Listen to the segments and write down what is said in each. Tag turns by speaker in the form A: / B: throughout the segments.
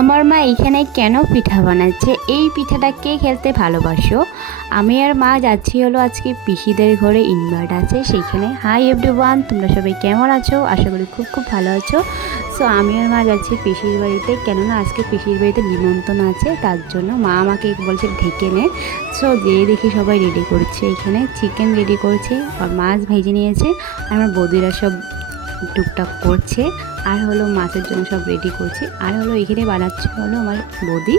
A: আমার মা এখানে কেন পিঠা বানাচ্ছে? এই পিঠাটা কে খেলতে ভালোবাসো? আমি আর মা যাচ্ছি হলো আজকে পিসিদের ঘরে, ইনভার্ট আছে সেইখানে হাই এভরিওয়ান তোমরা সবাই কেমন আছো? আশা করি খুব খুব ভালো আছো। সো আমি আর মা যাচ্ছি পিসির বাড়িতে, কেননা আজকে পিসির বাড়িতে নিমন্ত্রণ আছে, তার জন্য মা আমাকে বলছে ঢেকে নে। সো যেয়ে দেখি সবাই রেডি করছে এখানে চিকেন রেডি করছে, আর মাছ ভেজে নিয়েছে, আর আমার বৌদিরা সব টুকটাক করছে, আর হলো মাছের জন্য সব রেডি করছে। আর হলো এখানে বানাচ্ছে হলো আমার বৌদি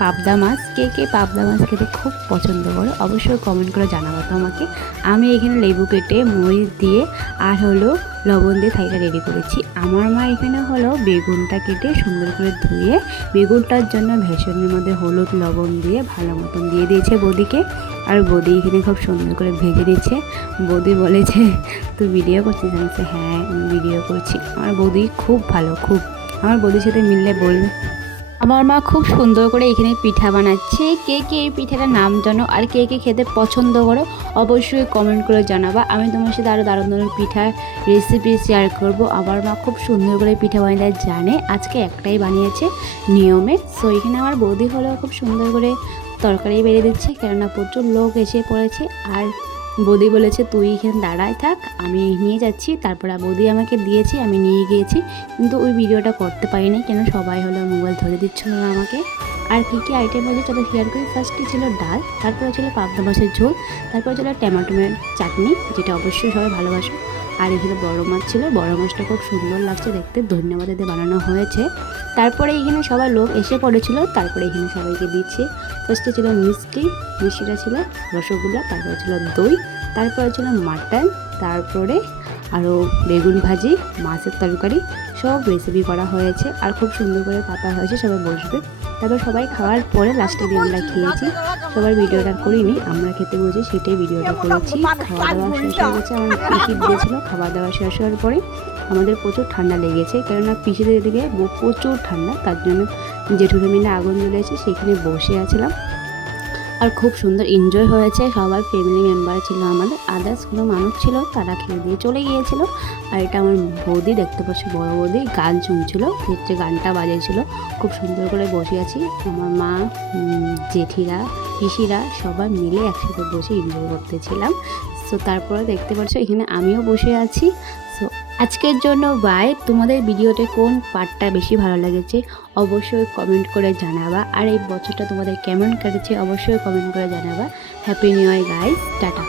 A: পাবদা মাছ। কে কে পাবদা মাছ খেতে খুব পছন্দ করে অবশ্যই কমেন্ট করে জানাব তো আমাকে আমি এখানে লেবু কেটে, মরিচ দিয়ে, আর হলো লবণ দিয়ে থাইটা রেডি করেছি। আমার মা এখানে হলো বেগুনটা কেটে সুন্দর করে ধুয়ে, বেগুনটার জন্য ভেষনের মধ্যে হলুদ লবণ দিয়ে ভালো মতন দিয়ে দিয়েছে বৌদিকে। আর বৌদি এখানে খুব সুন্দর করে ভেজে দিচ্ছে বৌদি বলেছে তুই ভিডিও করছিস বলছি, হ্যাঁ আমি ভিডিও করছি। আমার বৌদি খুব ভালো খুব। আমার বৌদির সাথে মিললে বলবে আমার মা খুব সুন্দর করে এখানে পিঠা বানাচ্ছে। কে কে এই পিঠাটার নাম জানো? আর কে কে খেতে পছন্দ করো অবশ্যই কমেন্ট করে জানাবা। আমি তোমার সাথে আরও দারুণ দারুণ পিঠার রেসিপি শেয়ার করব। আমার মা খুব সুন্দর করে পিঠা বানাতে জানে। আজকে একটাই বানিয়েছে নিয়মে। সো এখানে আমার বৌদি হলো খুব সুন্দর করে তরকারি বেড়ে দিচ্ছে। কেননা প্রচুর লোক এসে পড়েছে। আর বৌদি বলেছে, তুই এখানে দাঁড়ায় থাক, আমি নিয়ে যাচ্ছি। তারপর বৌদি আমাকে দিয়েছি, আমি নিয়ে গিয়েছি। কিন্তু ওই ভিডিওটা করতে পারিনি, কেন সবাই হলো মোবাইল ধরে দিচ্ছিল না আমাকে। আর কী কী আইটেম আছে চলো শেয়ার করি। ফার্স্টে ছিল ডাল, তারপরে ছিল পাবদা মাছের ঝোল, তারপরে ছিল টমেটোমের চাটনি, যেটা অবশ্যই সবাই ভালোবাসো। আর এখানে বড় মাছ ছিল। বড় মাছটা খুব সুন্দর লাগছে দেখতে। ধন্যবাদ দিয়ে বানানো হয়েছে। তারপরে এখানে সবাই লোক এসে পড়েছিল। তারপরে এখানে সবাইকে দিচ্ছে। ফার্স্টে ছিল মিষ্টি, মিষ্টিটা ছিল রসগোল্লা, তারপরে ছিল দই, তারপরে ছিল মাটন, তারপরে আরও বেগুন ভাজি, মাছের তরকারি, সব রেসিপি করা হয়েছে। আর খুব সুন্দর করে পাতা হয়েছে, সবাই বসবে। তারপর সবাই খাওয়ার পরে লাস্টে দিয়ে আমরা খেয়েছি। সবার ভিডিওটা করিনি, আমরা খেতে বসে সেটাই ভিডিওটা করেছি। খাওয়া দাওয়া শেষ হয়ে গেছে, আমার পিসি দিয়েছিল, খাওয়া দাওয়া শেষ হওয়ার পরে আমাদের প্রচুর ঠান্ডা লেগেছে, কেননা পিসিদের দিকে প্রচুর ঠান্ডা, তার জন্য জেঠুরে মিলে আগুন জ্বলেছে, সেখানে বসে আছিলাম। আর খুব সুন্দর এনজয় হয়েছে সবাই ফ্যামিলি মেম্বার ছিল আমাদের আদার্স কোনো মানুষ ছিল, তারা খেয়ে দিয়ে চলে গিয়েছিল। আর এটা আমার বৌদি দেখতে পাচ্ছি, বড় বৌদি, গান শুনছিল, হচ্ছে গানটা বাজেছিল খুব সুন্দর করে বসে আছি। আমার মা জেঠিরা পিসিরা সবাই মিলে একসাথে বসে এনজয় করতেছিলাম। সো তারপরে দেখতে পাচ্ছ, এখানে আমিও বসে আছি। সো আজকের জন্য বাই তোমাদের ভিডিওতে কোন পার্টটা বেশি ভালো লেগেছে অবশ্যই কমেন্ট করে জানাবা। আর এই বছরটা তোমাদের কেমন কেটেছে অবশ্যই কমেন্ট করে জানাবা। Happy new year guys tata.